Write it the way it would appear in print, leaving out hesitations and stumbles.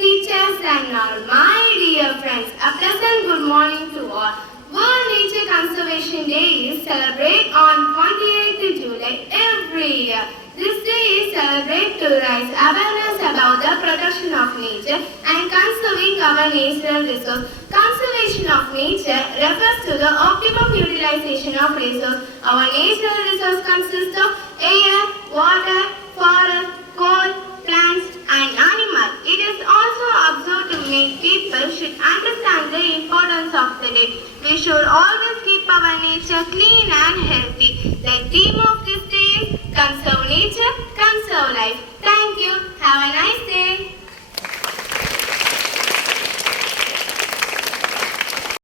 teachers and all. My dear friends, a pleasant good morning to all. World Nature Conservation Day is celebrated on 28th July every year. This day is celebrated to raise awareness about the protection of nature and conserving our natural resources. Conservation of nature refers to the optimum utilization of resources. Our natural resources consist of air, water, forest, coal, plants and animals. It is also observed to make people should understand the importance of the day. We should always keep our nature clean